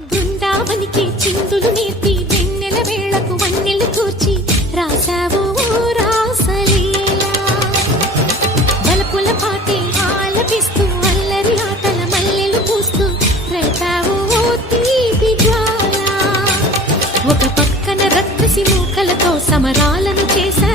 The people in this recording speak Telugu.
బృందావనికి చిందులు నేర్పి వెన్నెల వేళకు వన్నెలు కూర్చి రాసావు రాసలీలా బలపుల పాటే ఆలపిస్తూ అల్లరి ఆటల మల్లెలు పూస్తూ రేపావు తీపి జ్వాల ఒక పక్కన రక్కసి మూకలతో సమరాలను చేసా